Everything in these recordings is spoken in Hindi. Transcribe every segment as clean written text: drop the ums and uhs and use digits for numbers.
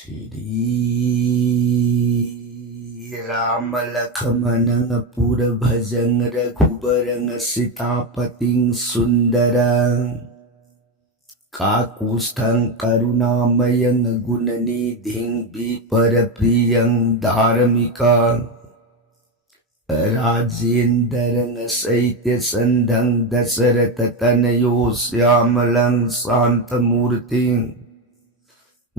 Shri Rama Lakshmana Pura Bhajang Raghubarang Sitapating Sundarang Kakusthang Karunamayang Gunanidhing Viparapriyang Dharamikang Rajendarang Saitya Sandhang Dasarata Tanayo Syamalang Santamurting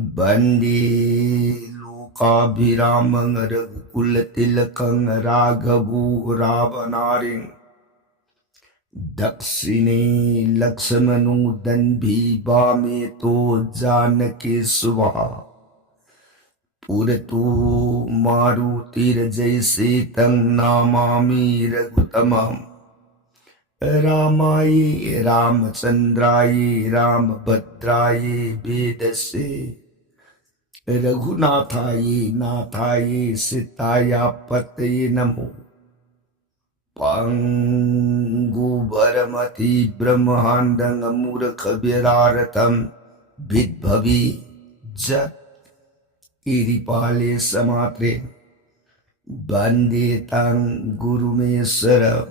Bandi Lokabhiramang Raghukulatillakang Raghavu Ravanaring Dakshine Lakshmanu Danbhi Bhame Janaki Subha Puratu Marutir Jaise Tang Namami Raghutamam Ramaye Ramachandraye Ramabhadraye Vedase Raghunathaye Nathaye Sitaya Pataye Namo Pangu Bharamati Brahmandang Amurkha Viraratam Vidbhavi Jat Iripale Samatre Bande Tang Guru Mesara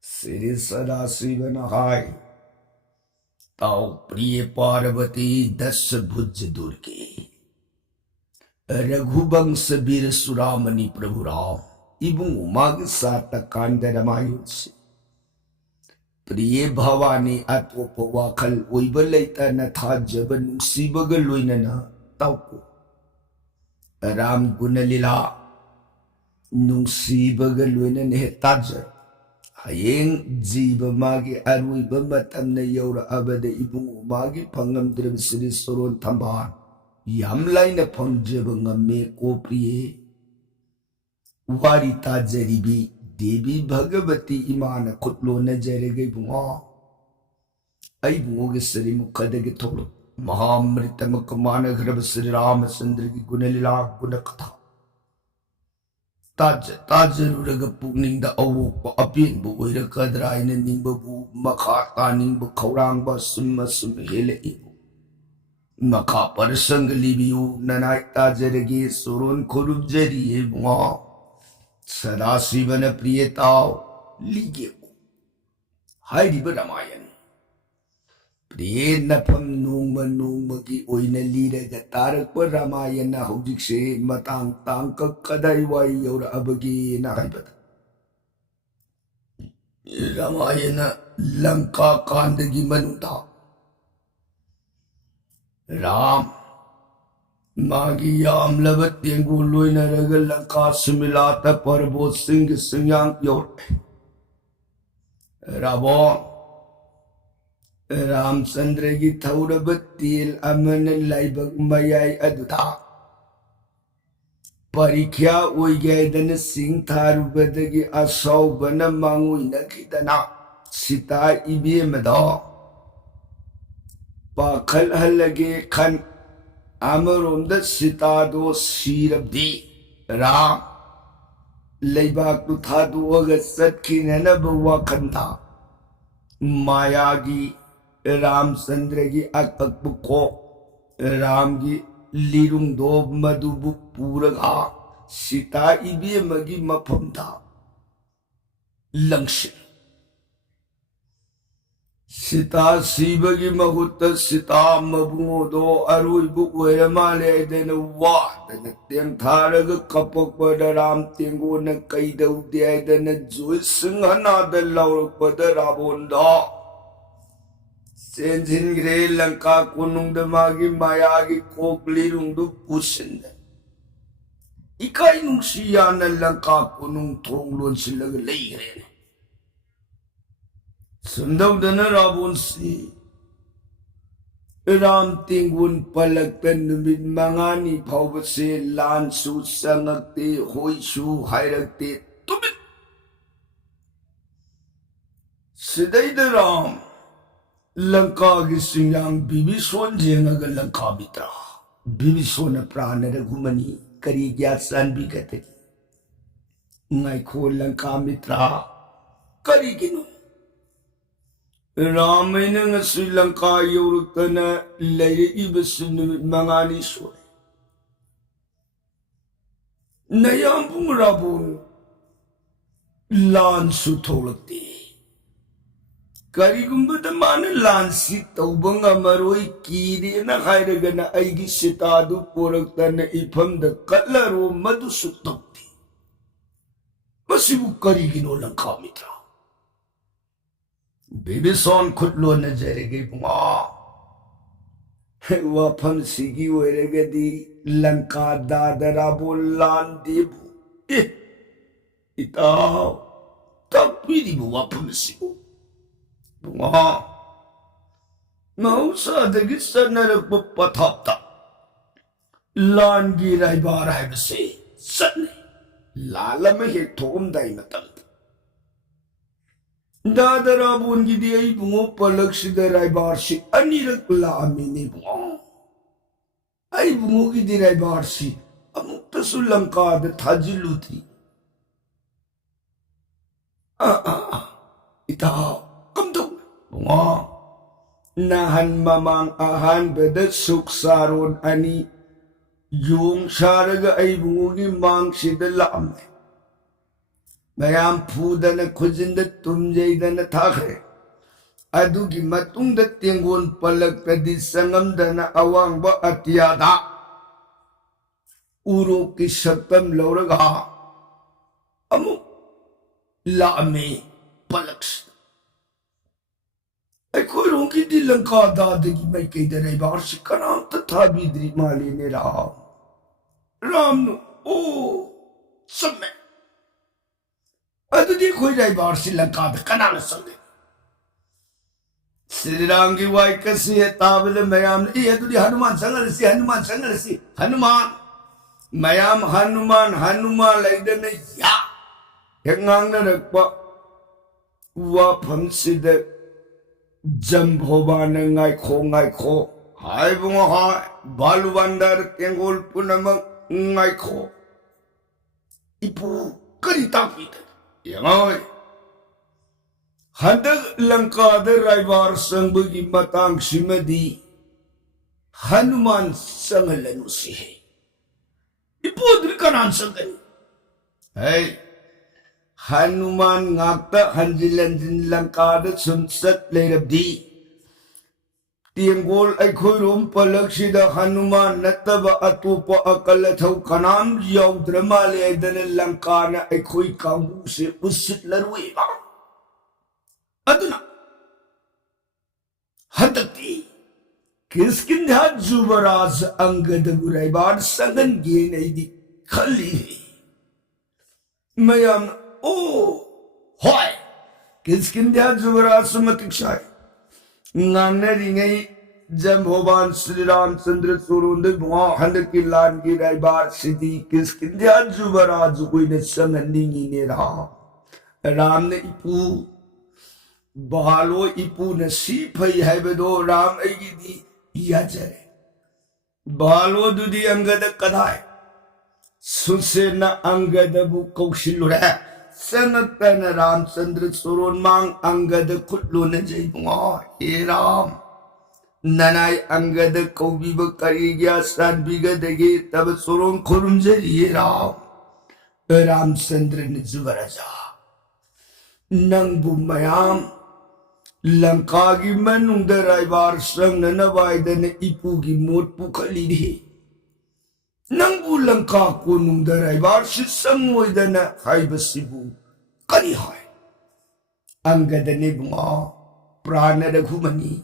Sri Sadasiva Nahai Tau Priya Parvati Das Bhuj Durge Raghubang Sabir Suramani Prabhu Ram Ibung Umag Sata Kanda Ramayutsi Priya Bhavani Atwapawakal Uibalaita Natha Jaban Sibagaloinana Tauko Ram Gunalila Nungsibagaloinan Hetaja Hayeng Jiba Magi Arwiba Matamna Yaura Abada Ibung Umagi Pangam Dram Sri Soron Tamban Yamlai na Pangjabanga me ko priye Warita Jaribi Devi Bhagavati Imana Kutlo na Jaragay Bunga Ay Bunga Sri Mukhadagi Tolo Mahamrita Makamana Grab Sri Ramachandra ki Gunalila Gunakatha Tajaruraga Pugning da Awok pa Apin Bu Uira Kadrai na Nimba Bu Makata Nimba Kaurang Ba Summa Sumhele Ibu Maka Parasang Libiu Nanay Tajaragi Surun Kurub Jari Bunga Sadasivana Priyatao Ligyo Hairiba Ramayan Priye Napam Nungma Nungmagi Oina Lira Gatarak Pa Ramayan na Hujikse Matang Tangka Kadaiwai Yaura Abagi Nakaibata Ramayana Lanka Kandagi Manuta Ram Magi Yam Lavat Yengu Luina Regalanka Similata Parbo Sing Singyang Yor Rabon Ram Sandragi Taurabatil Aman Laibag Mayai Aduta Parikya Uigadan Sing Tarubadagi Asaw Bana Mangui Nakitana Sita Ibi Mada Pakal Halage Khan Amaronda Sitado Sirabdi Ram Laibak Tuthadu Agasat Kinana Bawakanta Mayagi Ram Sandragi Akakbuko Ramgi Lirung Dob Madubu Puraga Sita Ibi Magi Mapamta Langshir Sita Sibagi Mahutta Sita Mabungodo Aruibu Ueramale then a what and the Taraga Kapak Badaram Tingo Nakaida Udia than a Juising another Laura Padarabunda Senzin Grey Lanka Kunung the Magi Mayagi Kokli Rundu Pusin Ikainung Siana Lanka Kunung Tonglun Silag Lay Sundaw dana Rabon si Ram Tingun Palagtan Numid Mangani Pawase Lan Su Sangakte Hoi Su Hairakte Tumit Siday the Ram Lanka Gisingyang Bibison Jengaga Lanka Bitra Bibisona Prana Gumani Kari Gyatsan Bigate Ngai Ko Lanka Mitra Kari Ginu Ramaining Sri Lanka Yorutana Lady Ibesin Mangani Sore. Nayambung Rabun Lan Sutolati. Karigumba the man Lan Sit Obanga Maroi Kiri na Hairagana Aigi Sitadu Poratana Ipam the Katlaro Madusutokti. Masibu Karigino Lankamitra. Baby son could loan a jerry Wapam Sigi Weregadi Lanka Dadarabu Landibu. It all top pretty wapam sibu. Mausa the Gisana Patata Langi Raibar I have say, suddenly Lala may tom diamond. Dadarabun Gidi Bungo Palakshi the Raibarshi, Anirakula Amini Bong. I Bungi the Raibarshi, Amukta Sulanka the Tajiluti. Ita, come to Nahan Mamang Ahan Beda Suksaron Ani Yung Sharaga Aibungi Mang Shidalam. Mayam Pudana Kuzin the Tumjay than a Tahre. Adugi Matung the Tingun Palak Sangam Dana Awangba Atiada Uru Kishatam Loraga Amu Lame Palaks. I couldn't get the Lankada the Gimake the Rebarshi Karan the Tabi Mali Nera Ram oh some. I did quite a bar Silanka, the canal Sunday. Sirangi Waikasi at Tabel Mayam, here to the Hanuman Sangalasi, Hanuman Sangalasi, Hanuman Mayam Hanuman like the Ya Hanganga Wapam Sid Jamboban and I call Haibunga Balwandar Kangol Punama I call Ipu Karitapit. Yang Handag Lanka the Raivar Sangbugi Matang Shimadi Hanuman Sangalanusi. Ipudrikanan Sangan. Hey Hanuman Ngakta Hanjilan Lanka the Sunset later D. Tiangol Aikurum Palakshida Hanuman Natava Atupa Akalatau Kanam Yaw Dramali Edan Lankana Aikui Kambusi Usit Larwiva Aduna Hadati Kiskin had Zubaraz Anga the Guraibar Sagan Gain Edi Kali Mayam Oh Hoy Kiskin had Zubaraz Sumatikshai Nanering Jamboban Sri Ram Chandra Surun the Mohanda Kilan Giraibar City Kiskindia Zubaraj Witness and Nera Ram Ipu Bahalo Ipu Nasipa Habedo Ram Agidi Yajare Bahalo do the Anga the Kadai Susena Anga the Bukoshilura Senatan Ram Chandra Surun Mang Anga the Kutluna Jayma Ram Nanai Anga the Kobiba Karigia San Biga the Gate of Surun Kurumjari Ram Chandra Nizuvaraja Nangbu Mayam Lankagi Manung the Raivar Sang Nanavai than Ipugi Mot Pukalidi Nangbu Lanka Kunung the Raivar Shisang with the Haibasibu Kanihai Anga the Nebuma Prana the Humani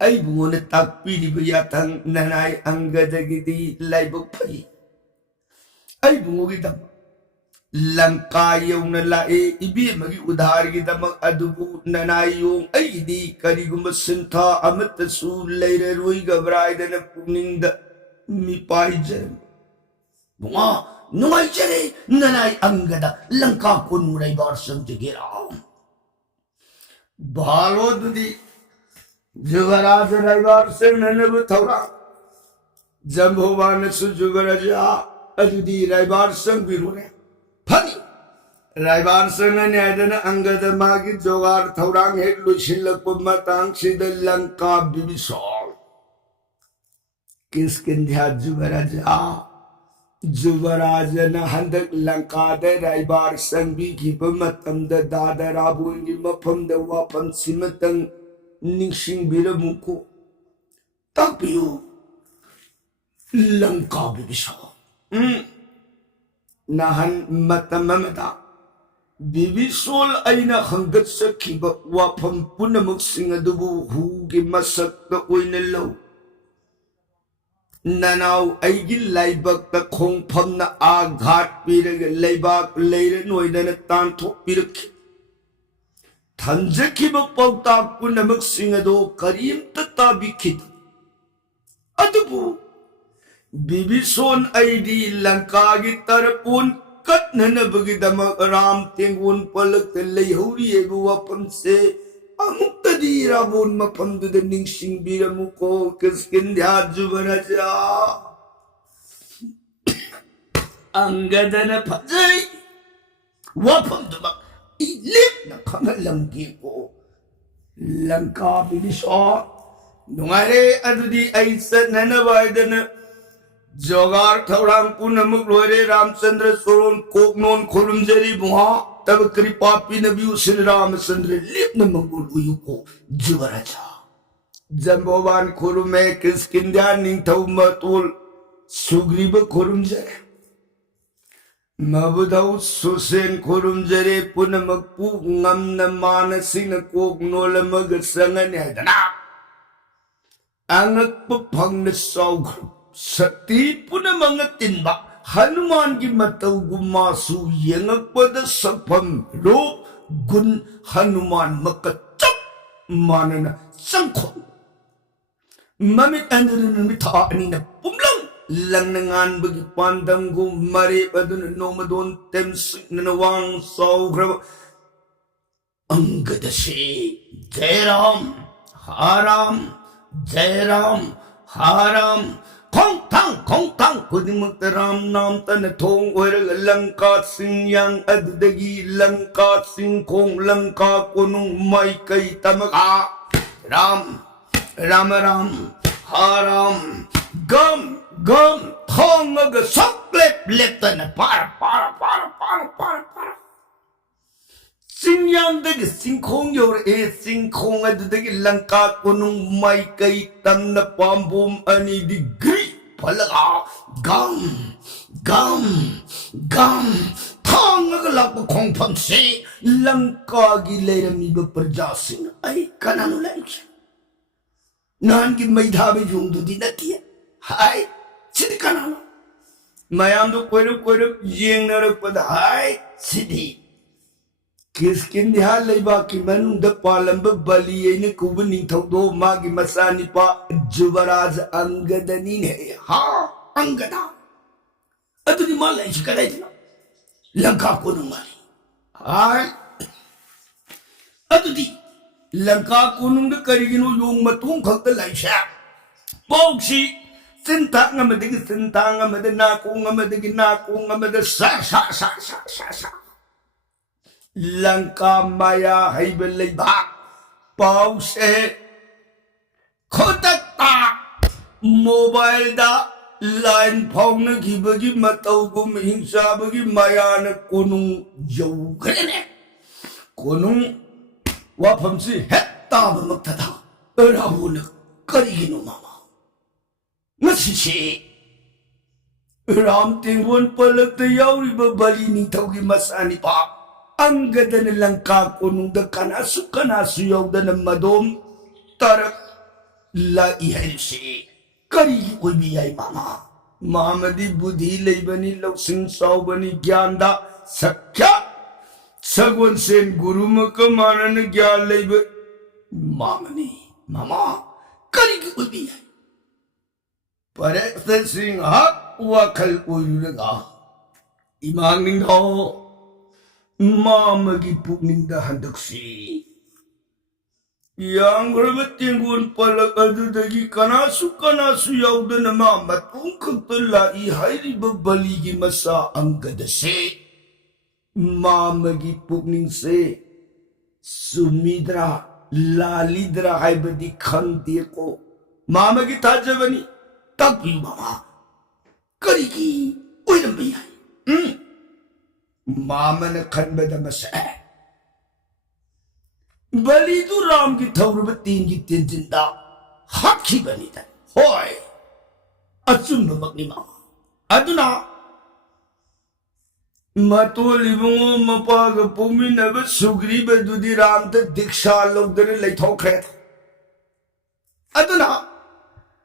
I won a tak Pidibuyatang Nanai Anga the Gidi Laibo Pai I moved them Lanka Yonala Ibimagi Udari the Adubu Nanayong Aidi Kariguma Sinta Amatasu later Ruiga Bride and a Puning the Mi Paijem. No, I Jerry, Nanai Angada, Lanka Kunmurai Barsam to get out. Balo to the Juvaraj Raivarsan and never Taura Jambovan Sujuvaraja, Adudi Raivarsan Birune. Pani रायबार संगने आदन Angad मागी जोगार थौरांग हेक लुशिलक मतंग सिद लंका बिबिसोल किसकिंध्या जुबराजा जुबराजन हंदक लंका दे रायबार संगी की मतंग दादा राबुंगी मफम द वापम सिमतंग निशिंग बिरमुको तपियो लंका बिबिसोल नहन मतममदा बिबिसोल अइना हंगत सखिब वाफम पुनमक्सिंग अदुबु हुगे मसक ओइना लो ननाव अइगी लाइबक त खोंफमना आघात पिरग लैबाक लैर नोइदन तांथो पिरखि थंजखिब पौताक पुनमक्सिंग अदो करीमत ताबिखिद अदुबु बिबिसोन अइदी लंका की तरपुन कटननबगिदमक राम तेंगुन पलक लैहौरी एबु वपम से अमुक्तदी राबोन मफमदुद निंगसिंग बिरमुको किसकिंध्या जुबराजा अंगदन फजै वफमदुमक इलिप न खंगलंगी को लंका बिबिसो नुंगारे अदुदी ऐसा ननवायदन जोगार थौरांग पुनमुक लोरे रामचंद्र सोरोन कोकनोन खुरुमजरी बुहा तब कृपापी नबी श्री रामचंद्र लिप्न मंगुल उयुको जुबराजा जंबोवान खुरुमे किसकिंध्या निंथौ मतुल सुग्रीव खुरुमजरे मबुदौ सुसेन खुरुमजरे पुनमुक पु ngam मानसिन कोकनोल मग संगने दना angak pupang na saugro sati puna mga tinba Hanuman ki matau gumasu yengak pada sapam ro gun Hanuman makacap manana sangko mamit andaran mita anina pumlang lang nangan bagi pandang gu mari padun nomadon temsik nanawang saugro anggadasi Jairam Haram Jairam Haram Kong Kudimuk Ram Nam Tan Thong Where Lanka Sing Yang Adagi Lanka Sing Kong Lanka Kunung Mai Kai Tamaka Ram Haram Gum Thong Aga Sok Lep Tan Para Sing yang dagi sing kong yor sing kong adagi Lanka kunung mai kai tam na pambum ani degree palaga gam thang agalak kong pam se Lanka gi lerami ba parja sing ai kananu lai nan gi mai dhabe jung du di natiya hai sid kananu mayam do koirup yeng narak pad hai sidi किसकिंध्या लेबा की मनुंग द पालंब बलिये ने कुब निंथौदो मागी मसानी पा जुबराज अंगदनी ने हाँ अंगदा अतुदी माला इच करायची ना लंका कोनुंग मारी हाय अतुदी लंका कोनुंग करिगिनो योंग मतुंग खक्त लाइशा पौक्षी सिंतांग मद नाकुंग मद सा लंका माया हैबा पाव से खोदता मोबाइल दा लाइन फाउन की मतौगुम हिंसाबगी माया न कोनु यौग्रने कोनु वाफम से हेत्ता मक्तदा राहुल करिगिनो मामा नसिसे राम तेंगोन पलक याउरिब बलि निथौगी मसानी पा अंगदन लंका कोनुंग कनासु यौदन मदोम तरक लाई हैसे करी कोई आई मामा मामदी बुद्धि लेबनी लौसिंग सौबनी ज्ञानदा सख्या सगुन सेन गुरुमुख मानन ज्ञान लेब मामनी मामा करी कोई आई परे सिंह हक वखल उलगा इमांग निंगो मामगी पुनिंदा हंदक्सी यांग्रब तेंगुन पलक अदुदगी कनासु यौदन मा मतुं खक्तला इ हाइरिब बलिगी मसा अंगदसे मामगी पुकनिंग से सुमिद्रा लालिद्रा हाइबदी खंगदे को मामगी थाजबनी तकबी मामा करिगी ओइरम याई मामन खनबद मसे बलिदु राम की थौरब तीन की तेंजिंदा हाखी बनी था होय अचुंब मगनी मामा अदुना मतोलिबुंगो मपाग पुमिनब सुग्रीब दुदि राम त दीक्षा लौदरे लैथोखरे अदुना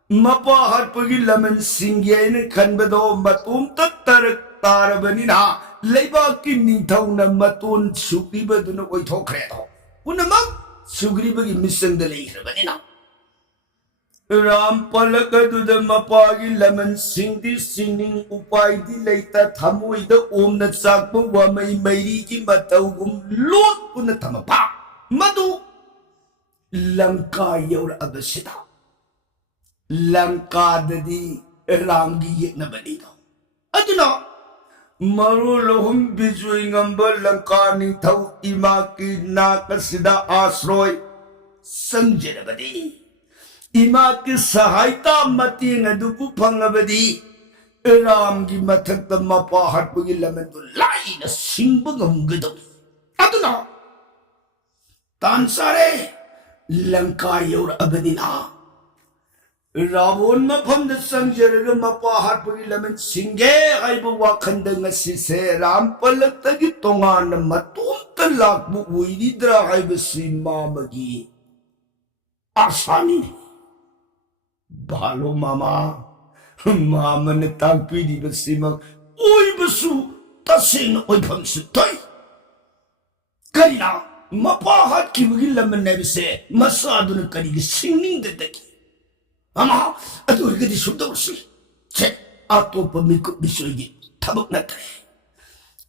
मपा हरपगी लमन सिंगयन खनबदो मतुम तरक तारबनिना लेबा की निथौन मतोन सुग्रीब दुन ओइथोखरे तो पुनमक सुग्रीब की मिशन द लेखरबनिना राम पलक दुद मपागी लमन सिंगदी सिंगिंग उपायदी लेता थमोइद ओम न चाकपो वमई मैरी की मतौगुम लोट पुन थमपा मधु लंका यौर अबसिदा लंका ददी राम की येना बनी दो अदुना मरो लोहम बिजुई ngamba लंका निथौ इमा की नाकसिदा आश्रय संजरबदी इमा की सहायता मतेंग अदुपु फंगबदी राम की मथक मपा हटपगी लमन तो लाइन सिंब गमगदो अदुना तानसारे लंका यौर अबदिना रावण मफम द संजरग मपा हटपगी लमन सिंगे आइब वाखंद ngasi राम पलक तगी तोंगान मतोम तलाकबु उइदिद्रा आइब सीमामगी आसानी बालो मामा मामन ताकपीदी बसीमक ओइबसु तसेन ओइफम सुतोय करिना मपा हात किबगी लमन नेबसे मसादुन करिगी सिंनिंग ददकी अमा अदुरगदी सुदोसी छे आतोप मिकु बिसोगी थबक नतरे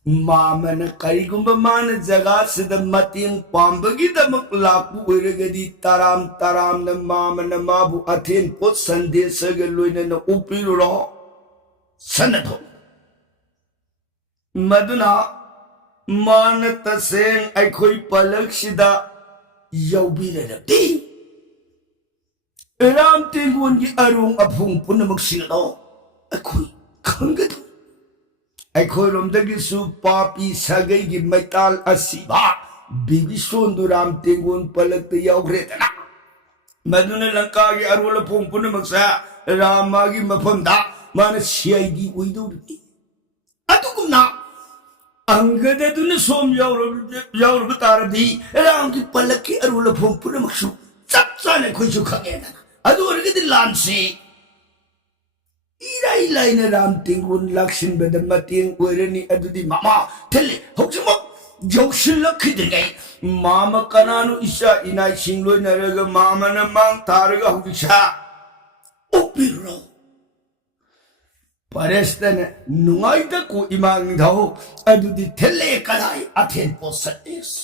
मामन करिगुंब मान जगा सिद मतिंग पांबगी दमक लाकु ओइरगदी ताराम ताराम न मामन माबु अथेन पोत संदेश ग लोइन न उपिरो सनथो मदुना मान तसें अखोई पलक सिदा यौबिररती राम तेगुन की अरुंग अफुंग पुनमक सिगदो अखोई खंगदो अखोई रोमदगी सु पापी सगई की मैताल असीबा बीबी सोंदु राम तेगुन पलक त यौग्रेतना मदुना लंका की अरुल अफुंग पुनमक सा रामागी मफमदा मान सियाईगी उइदुरती अतुकुना अंगददुन सोम यौरब तारदी राम की पलक की अरुल अफुंग पुनमक सु चप चाने खोइसु खंगेना अदुरगदी लानसे इराई लाइन राम तेंगुन लक्षिन बद मतेंग ओइरनी अदुदी मामा थेले हौजमक जौसिलखिदगै मामा कनानु इसा इनाई सिंगलोय नरग मामन मांग तारग हौदिसा ओपिरो परेस्तन नुंगाइदा को इमांग धौ अदुदी थेले कदाई अथेन पोसटिस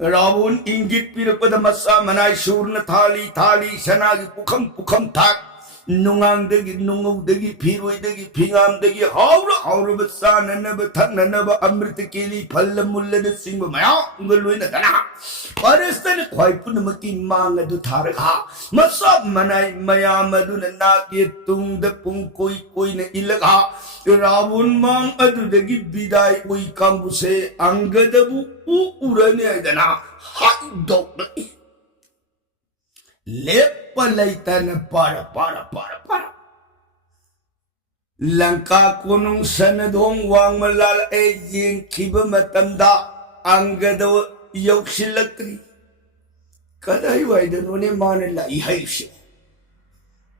रावण इंगित पिरपद मसा मनाई शूर्ण थाली थाली सनागी पुखम पुखम थाक नुंगांगदगी नुंगौदगी फिरोइदगी फिंगामदगी हाउर बसा ननब थक ननब अमृत केली फल मुल्लद सिंह मया उंगलोइना दना परस्तन ख्वाई पुनमकी मांग दु थारगा मसा मनाई मया मदुन नाके तुंगद पुंग कोई कोई न इलगा रावण मांग अदुदगी बिदाई कोई कांगुसे अंगदबु उरने दना हाई दोक लेप लैतन पर लंका कोनुंग सनदोंग वांगमलाल ए येंखिब मतमदा अंगदो यौशिलक्री कदाई वाइदनोने मान लाई हाइसे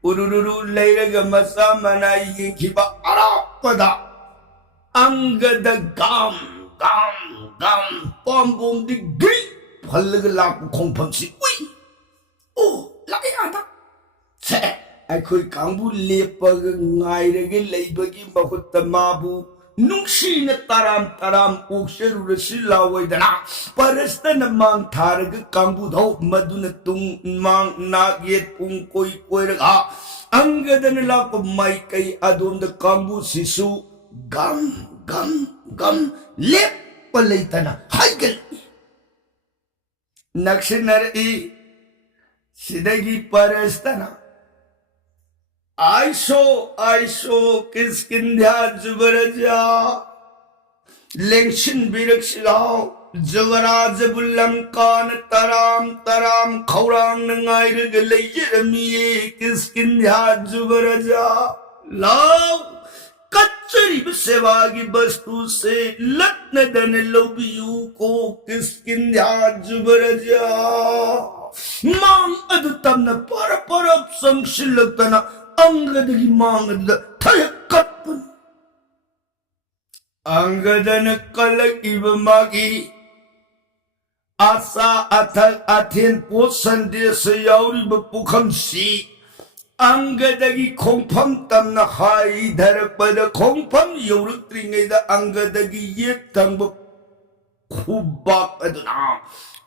उरुरुरु लैरग मसा मनाई येंखिब अरापदा अंगद गाम गाम गाम पाम्बोंग दी गी फलग लाप खोंफमसी उई ओ लागे आता से अखोई कांबू लेपग ngairege leibagi mahutta mabu nungsina taram taram ukserurasi lawaidana parastana mang tharga kaंबू धौ मदुन तुंग mang नागयet पुंग कोई कोइरगा अंगदन लाप mai kai adom da कांबू Sissu गम गम गम लेप पलैतना हाइगल नक्शनरई सिदगी परस्तना आइसो किसकिंध्या जुबरजा लेंशन बिरक्षलाओ जुवराज बुल्लंकान तराम खौरांग नंगाइर गलैयरमिये किसकिंध्या जुबरजा लाओ कच्चरी सेवा की वस्तु से लग्न दन लोबियू को किसकिंध्या जुबरजा मांग अदु तमना परब संशिलतना अंगदगी मांग अदु थयकत्पन अंगदन कलकिब मागी आसा अथल अथेन पोत संदेश याउरिब पुखमसी अंगदगी खोंफम तमना हाई धरपद खोंफम यौरक्त्रिंगैदा अंगदगी ये तंब खुबाक अदुना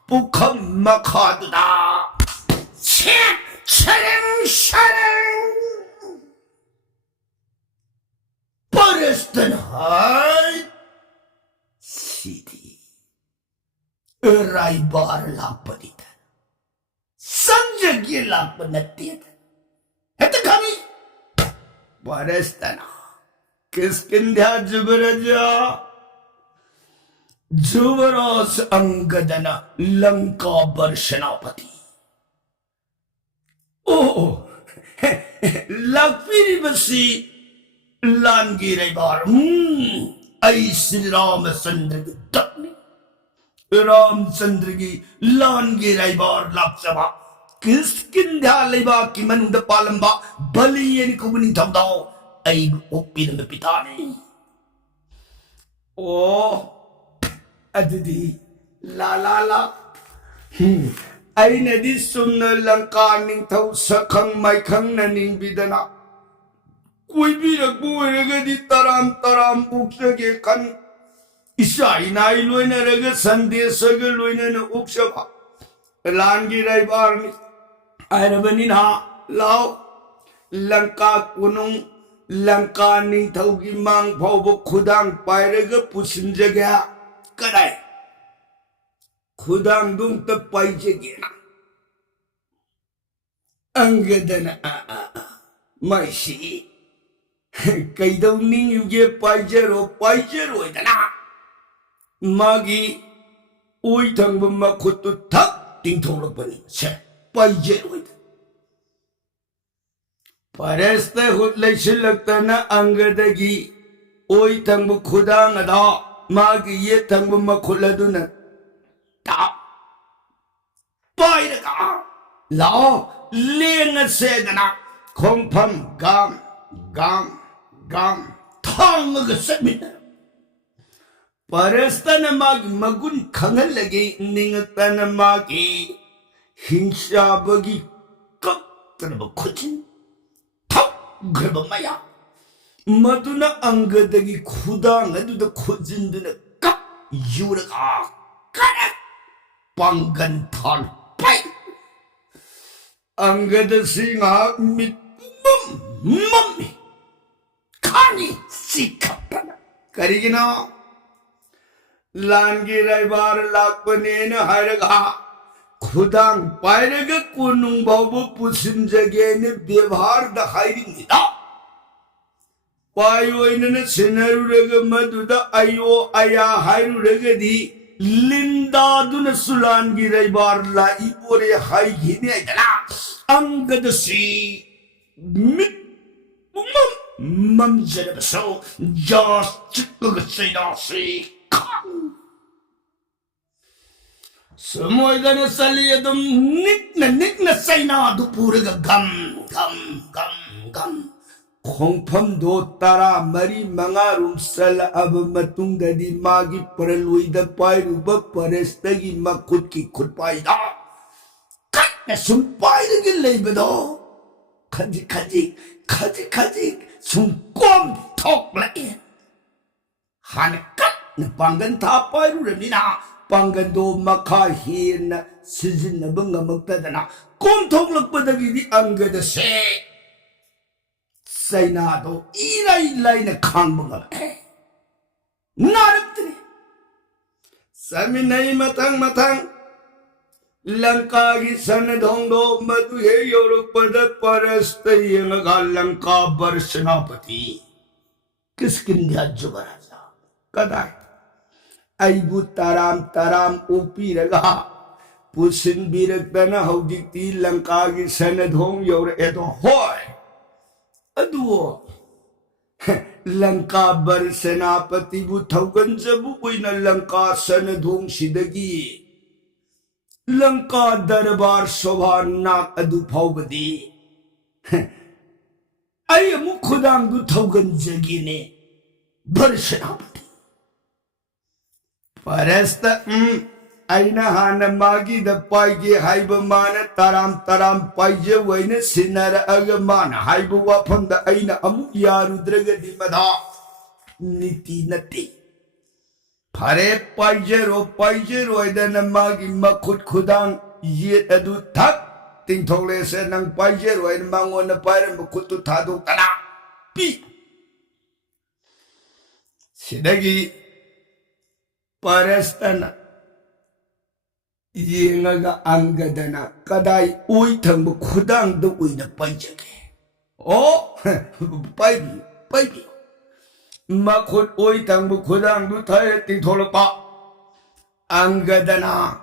पुखम मखादुना शरण परस्तन हाय सीधी राइबार लापदित संजगी लापनत्तियत है तो कमी परस्तन किसकिंध्या जुबरजा जुवराज अंगदन लंका वर्षणापति ओ लक्ष्मी बसी लानगी रैबार ऐ श्री रामचंद्र की तकनी रामचंद्र की लानगी रैबार लाक्षबा किसकिंध्या लेबा की मनुद पालंबा बलियन कुबनी थमदाओ ऐ ओपिन में पिताने ओ अददी ला अइनदी सुमन लंका निंथौ सखंग माइखंग ननिंग बिदना कोई भी रखबो रगदी तराम उक्सगे खन इसाई नाई लोइन रग संदेश ग लोइन न उक्सबा लानगी राइबार नि आयरबनी ना लाओ लंका कुनुंग लंका निंथौ की मांग फावबो खुदांग पायरग पुसिनजगया कदाय खुदांग दुंग त पाइजगेना अंगदन माइसी कैदौनिंग युगे पाइजरोइदना मागी ओइ थंब मखुतु थक तिंथोलपनि से पाइजरोइद परस्त हुतलैसिलक्तना अंगदगी ओइ थंब खुदांग अदा मागी ये थंब मखुलदुना ता पाइरगा लाओ लेंग सेदना खोंफम गाम थांग गसमिन परस्तन मागी मगुन खंगल लगे निंगतन मागी हिंसा बगी कक्तरब खुचिन थप ग्रब मया मदुना अंगदगी खुदांग अदुद खुजिंदुना कप युरगा कनक पंगन थान पाइ अंगद सिंहा मित मम्मी खानी सीखपन करिगिना लानगी राइबार लापनेन हरगा खुदांग पायरग कुनुंग बाबू पुसिनजगेन व्यवहार द हाइरिंगिदा पायोइन सिनरुरग मदुदा अयो अया हाइरुरगदी लिंदा दुन सुलानगी राइबार ला इपोरे हाइ घिने आइदना अंगद सी मित ममजरबसो जास चिक्कग सैनासी समोइदन सलियदुम निक्न सैना दुपुरग गम खोंफम दो तारा मरी मंगारुम सल अब मतुंगदी मागी परलुइद पाइरुब परस्तगी मखुद की खुद पाइदा कन्ना सुम पाइरगे लेबदो खजी सुम कोम थोक लगे हान कन्ना पांगन था पाइरुरमिना पांगन दो मखा हेन सिजिनब ngamagtadana कोम थोक लपदगी अंगद से सैनादो इलाई न खांग नारक्तने Saminay matang Langka ki san dhongdo madu he yorukpada parasta yenga Langka barsanapati Kiskin diadjo baraza Kadai Aibu taram upiraga Pusin birakdana haudikti Langka ki san dhong yor edo hoy Aduo Langka barsanapati bu thaugan jabu uina Langka san dhong sidagi Langka darbar shobha nak adu phaubadi Ay amu khudang du thaugan jagine barsanapati Parasta aina hana magi da paige haiba mana taram paige waina sinara aga mana haiba wafam da aina amu yarudraga di madha niti nati Pare paige ro idana magi makut khudang yet adu thak ting thole se nang paige ro ina mangona paire makut tu thadu tana pi Sidagi Parastana Yengaga angadana kadai ui thangbu khudang du ui na paijage Oh paibi Makhut ui thangbu khudang du thaya ting tholakpa Angadana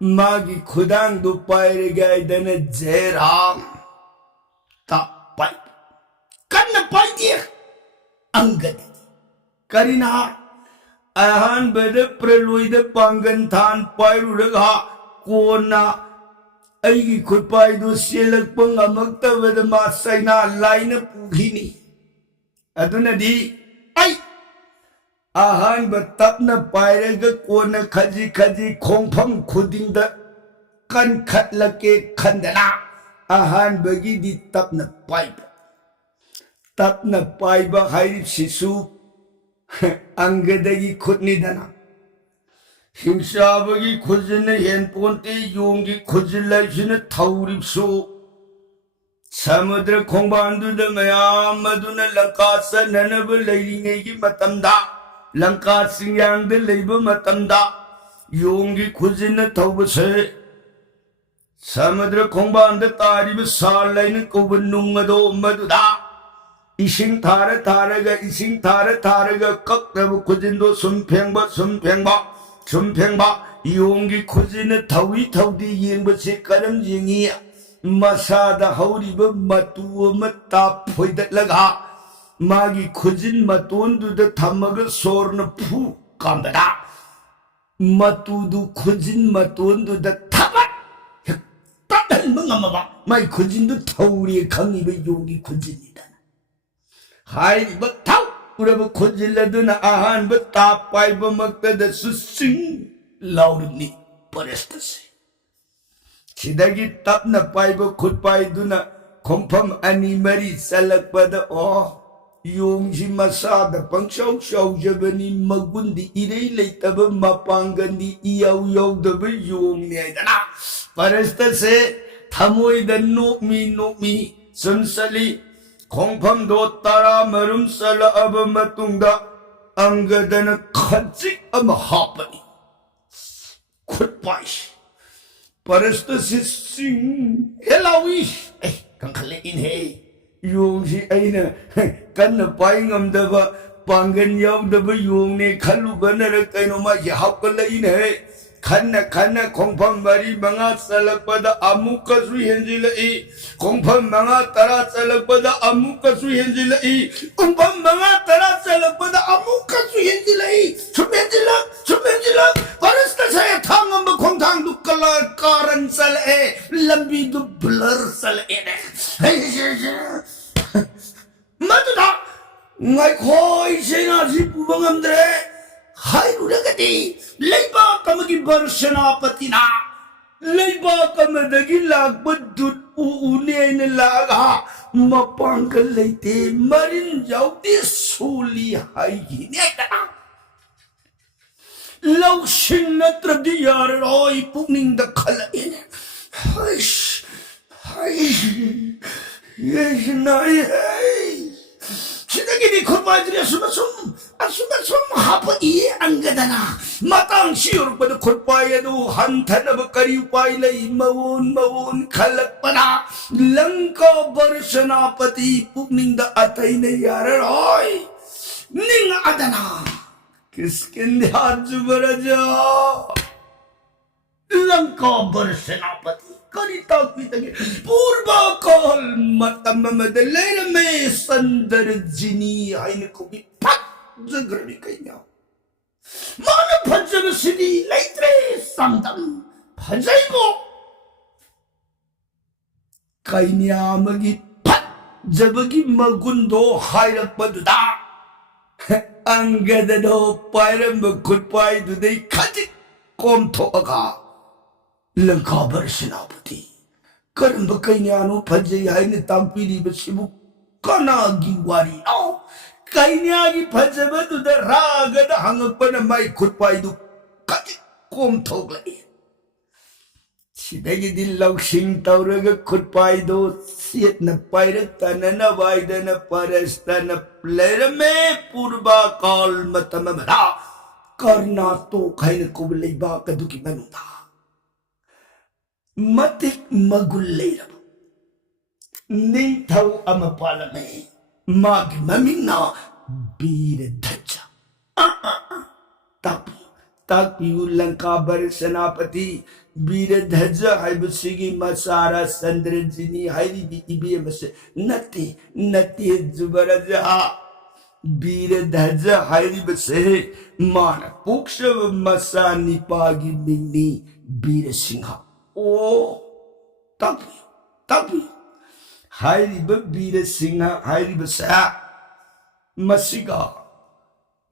Magi khudang du pairigai dana Jairam Ta paib Kanna paijir Angadana Karina Ahan beda preluida pangan than pairu raga kona aigi khutpai du selak pangamakta beda masaina laina pughini aduna di ai ahan batapna pairaga kona khaji khongpham khudingda kan khatlake khandana ahan bagi di tapna paiba hairip sisu Angadagi khudnidana Hingsabagi khujina henponte yongi khujilajina thauripsu Samudra khongbandu da mayam maduna Lankasa nanabu lairingegi matamda Lankasingyang da leiba matamda Yongi khujina thaubase Samudra khongbandu tariba salaina kubanungado maduda Ising thara tharaga kaktabu kujindo sumphengba Yongi kujina thaudi yengba se karam yengi Masada hauriba matu amata phoidat laga Magi kujin matondu da thamaga sorna phu kambada Matu du kujin matondu da thamat Tatan mangamama Mai kujin du thauri kangiba yongi kujinida Hai batau uraba khujilladuna ahan bata paiba maktada susing laurni parastase Sidagi tapna paiba khutpaiduna khompham ani mari salakpada yongji masada pangshau jabani magundi irei leitaba mapangandi iyau daba yongni aidana parastase thamoida nokmi sunsali Khongphamdo tara marum sala aba matungda Angadana khajik ama hapani Khutpaish Parasta sing Helawish Kang khalein hey Yongsi aina Kanna paingam daba Pangan yaw daba yongne Khalu banara kainoma yahapkalain hey Khana khongpham mari manga salakpada amukasu henjilai khongpham manga tara salakpada amukasu henjilai khongpham manga tara salakpada amukasu henjilai chumhenjilak parasta saya thangam khongthang du kala karan sale lambi du blur sale maduda ngai khoi sena ji pubangamdre Hai uragati leiba kamagi barsanapati na leiba kamadagi lagbadut uune laga mapangkal leite marin jauti suli hai gineta laushin natradi yar roi puning da khala ine hai yes nai hai sidagi di khurbaji sumasum asuna som hapa iye anggadana matang siur pada khutpai adu hanthana bakari upai lai mawun khalakpana langka barsanapati pukningda ataina yararoi ning adana किसके हाथ बरजा लंका बरसेनापति करिता पीतगे पूर्व काल मतम मदलेर में संदर जिनी आइन को भी पट जगरनी कइया मान भजन सिदी लैत्रे संदम भजैगो कइन्यामगी पट जबगी मगुंदो हायरक बदुदा अंगदो पायरम खुदपाई दुदे खजिक कोम थोगा लंका बरसेनापति कर्म कइन्यानो फजे हाइने तांपीरी बसिबु कनागी वारी नो कइन्यागी फजबे दुदे रागद हंगपन माई खुदपाई दु खजिक कोम थोगले सिदगी दिल लौसिंग तौरग खुदपाई दो सियत न पायरक तनन वाइदन परस्तन प्लेर में पूर्वा काल मतम मरा करना तो खैन कुबले बा कदु की मनुदा मतिक मगुल्लेरब निंथौ अमपालमे माग ममिना बीर धज्जा ताकि लंका बरसेनापति बीर धज्जा हाइबसिगी मसारा संद्रजिनी हाइरी इबे मसे नते जुबरजा बीर धज्जा हाइरी बसे मान पुक्षव मसा निपागी मिंगनी बीर सिंह ओ तपी हाइरी बीर सिंह हाइरी बसा मसिगा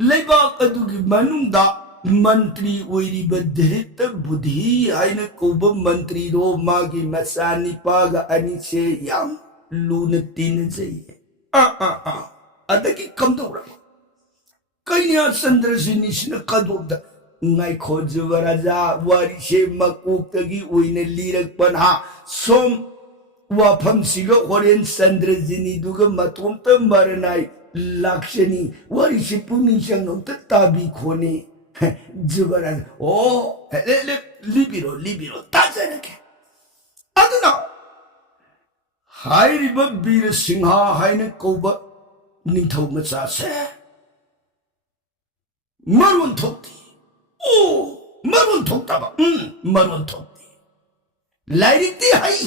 लेबाक अदुगी मनुंदा मंत्री ओइरिब धृत बुद्धि आइन कोब मंत्री रो मागी मसा निपागा अनिसे याम लून तीन जइए अदकी कमदौरा कइन्या संद्रजिनिसिन कदोद ngai khojwaraja wari she makoktagi oine lirakpana som wafam siga horen sandrajini duga matomta maranai lakshani wari she puning shangnong tabi khone jubaran oh libiro tajarake aduna hairiba bir singha haine koba ningthau macha se marun thokti O maroon थोकता बा मरुन थोकती लाइरिकती हाई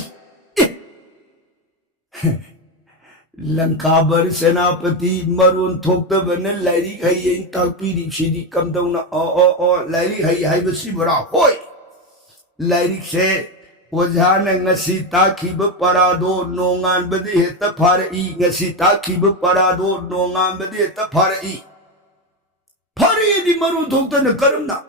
लंका बरसेनापति मरुन थोकता बने लाइरिक हाई ये ताकपीरी सीधी कम दौना ओ लाइरिक हाई बसी बड़ा होय लाइरिक से ओझान ngasi ताखिब परादो नोंगान बदे हेत फारई ngasi ताखिब परादो नोंगान बदे हेत फारई फारई मरुन थोकता न करमना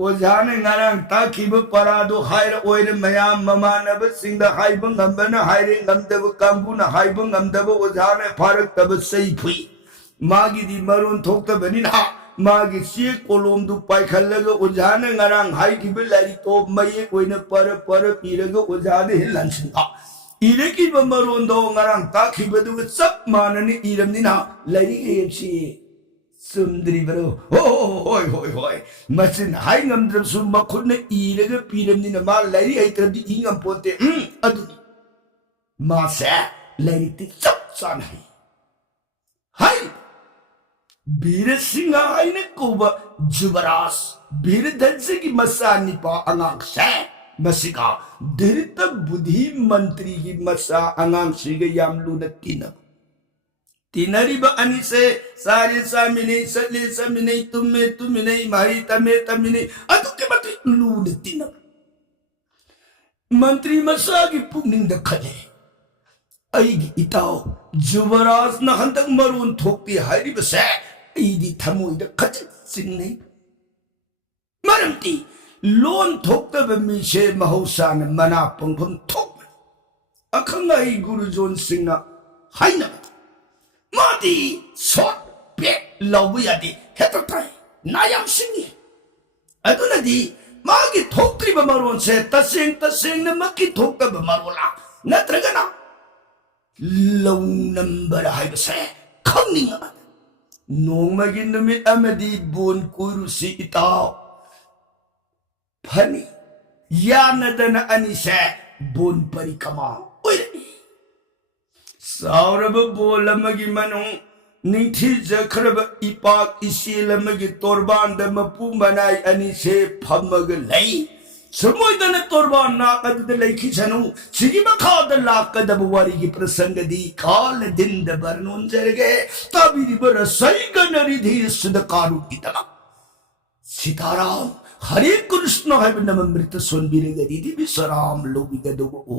ओझाने ngarang ताखिब परादो हायर ओइरे मयाम ममानब सिंह हाइब ngambana हाइरे ngamdab कांबुना हाइब ngamdab ओझाने फारक तब सही फुई मागी दी मरुन थोकता बनिना मागी सी कोलोम दु पाइखलग ओझाने ngarang हाइकिब लारी तो मये कोइने पर पीरग ओझाने हिलनसिंगा इरे की मरुन दो ngarang ताखिब दु सब माननी इरमनिना लारी एसी सुंदरी बरो होय मसिन high ngam sum makhutna iraga piramni na ma lairi aitradi ingam pote aduni ma sa lairi ti chap chan hai Bir Singh आइने कोबा जुबरास बीर धज्जे की मसा निपा अंगांग से मसिका धृत बुद्धि मंत्री की मसा अंगांग सिगे यामलु न तीनरिब अनिसे सारे सामिने सले सामिने तुमे माही तमे अदुके मते लून तीन मंत्री मसा की पुनिंग द खले अइगी इताओ जुबराज न हंतक मरुन थोकती हाइरिब से इदी थमोइ द खच सिंने मरमती लोन थोकतब मिशे महौसान मना पंगफम थोक अखंगाई गुरुजोन सिंह हाइना मादी सोट पे लौबुयादी हेतोताई नायाम सिंगी अदुनदी मागी थोक्त्रिब मरोन से तसेंग न मक्की थोक्तब मरोला नत्रगना लौ नंबर हाइबसे खंगनिंग नोंमगी नुमित अमदी बोन कुरुसी इताओ फनी यानदन अनिसे बोन परिकमा ओइरई सावरब बोल अमगी मनु निथि जखरब इपाक इसील अमगी तोरबान द मपु मनाई अनिसे फमग लई समुदन तोरबान नाकद लईखि छनु सिगी मखाद लाकदब वारी की प्रसंग दी काल दिन द बरनोन जरगे ताबिरी बर सई गनरी धी सुद कारू की तला सीताराम हरे कृष्ण है नम मृत सोन बिरे गदी विश्राम लोबी गदो